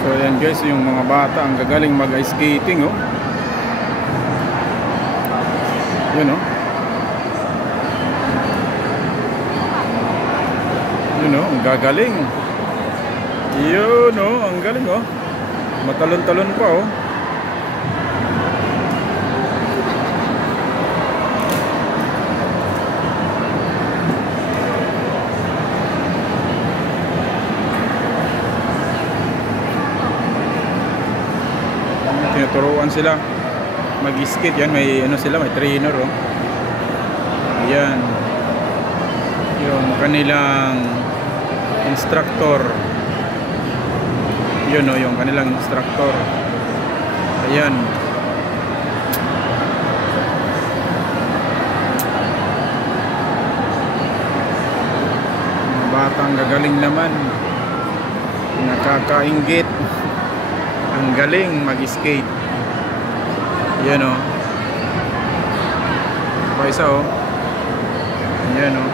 So ayan guys, yung mga bata ang gagaling mag-ice skating, oh. Yun, oh. Yun, oh, ang gagaling. Yun, oh, ang galing, oh. Matalon-talon pa, oh. Tinuturuan sila mag-skate. Yan, may ano sila, may trainer, oh. Yan yung kanilang instructor. Yun, oh, yung kanilang instructor. Ayan. Mga batang gagaling naman, nakakainggit. Ang galing mag-skate. Yan, oh. Pa isa, oh. Yan, oh.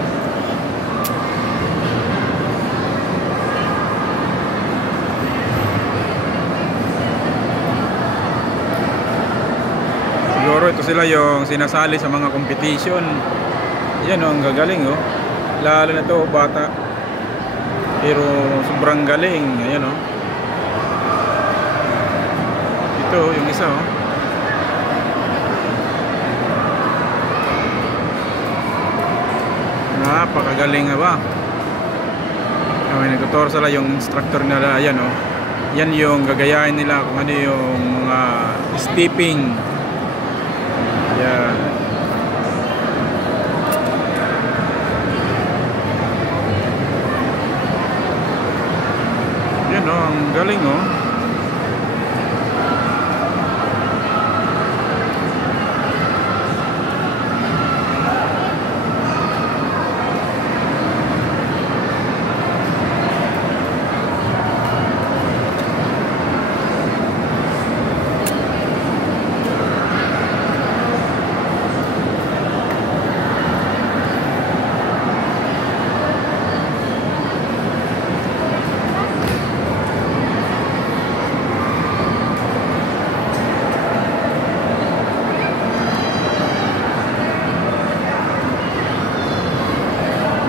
Siguro ito sila yung sinasali sa mga competition. Yan, oh, ang gagaling, oh. Lalo na ito, bata. Pero sobrang galing. Ayan, oh. Ito yung isa, oh. Napakagaling nga ba. May nagtuturo sila yung instructor nila. Ayan, oh. Yan yung gagayahin nila kung ano yung mga stepping. Yan. Yan, oh, ang galing, oh.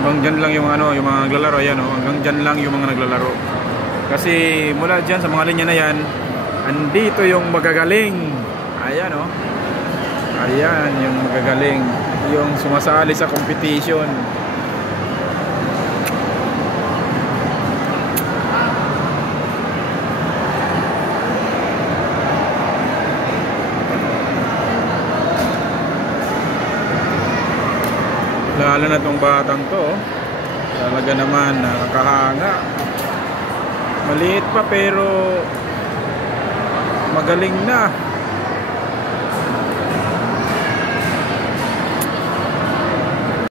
Hanggang dyan lang yung ano, yung mga naglalaro. Ayan, oh, hanggang dyan lang yung mga naglalaro. Kasi mula dyan sa mga linya na yan, andito yung magagaling. Ayan, oh. Ayan yung magagaling, yung sumasali sa competition. Lalo na tong batang to, oh. Talaga naman nakakahanga. Maliit pa pero magaling na.